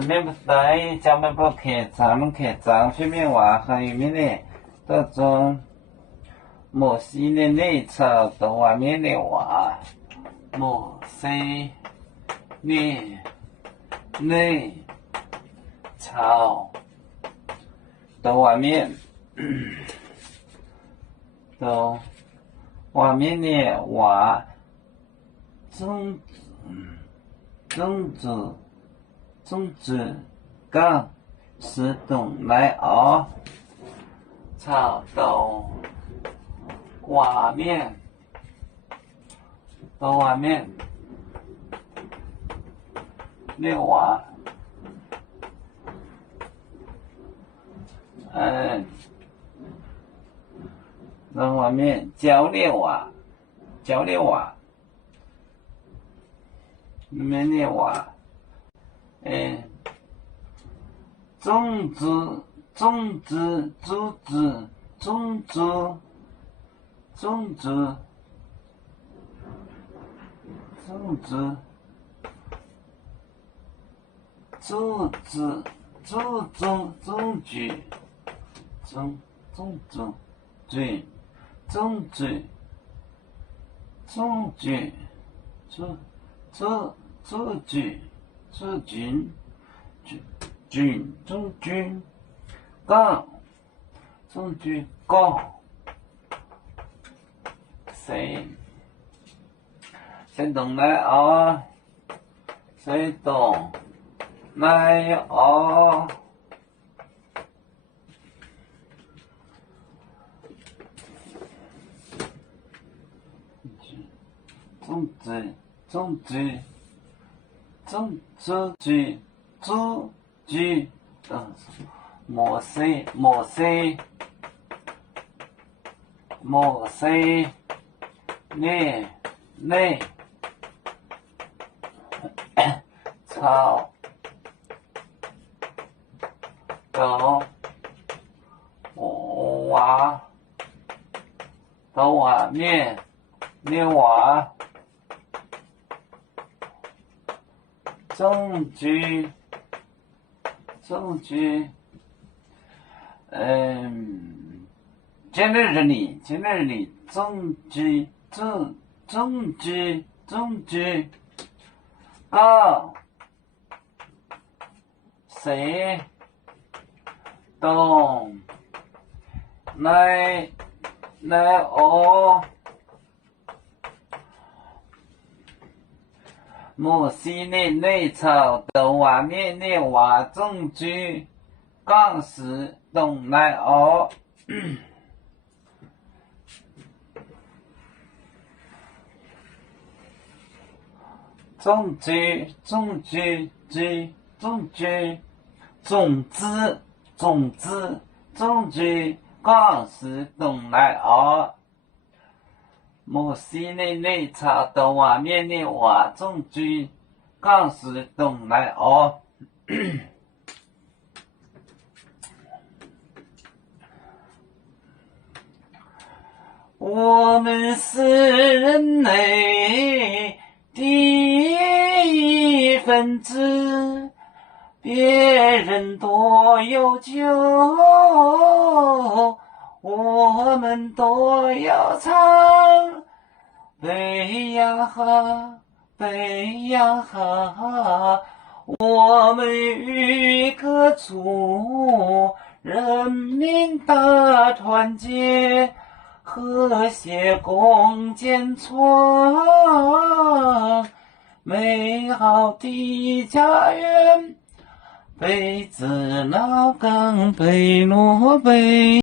面不在，咱们不看，咱们看张学面话还有面呢，这种摩西的内草到外面的话，摩西的内草到外面，到外面的话，种子刚是动来熬，草到外面，到外面的话，到外面交流啊，里面的话。种子，谁懂来啊？谁懂来啊？摩西内草到瓦面瓦证据今日里证据告谁懂来哦，摩西的内草到外面的话证据告时懂来哦。种子，刚是东来哦。摩西的内草到外面的话种子，刚是东来哦。我们是人类的一份子，别人多有酒，我们都要唱。北呀哈，我们与歌祝人民大团结，和谐共建创美好的家园。北自老港北落北。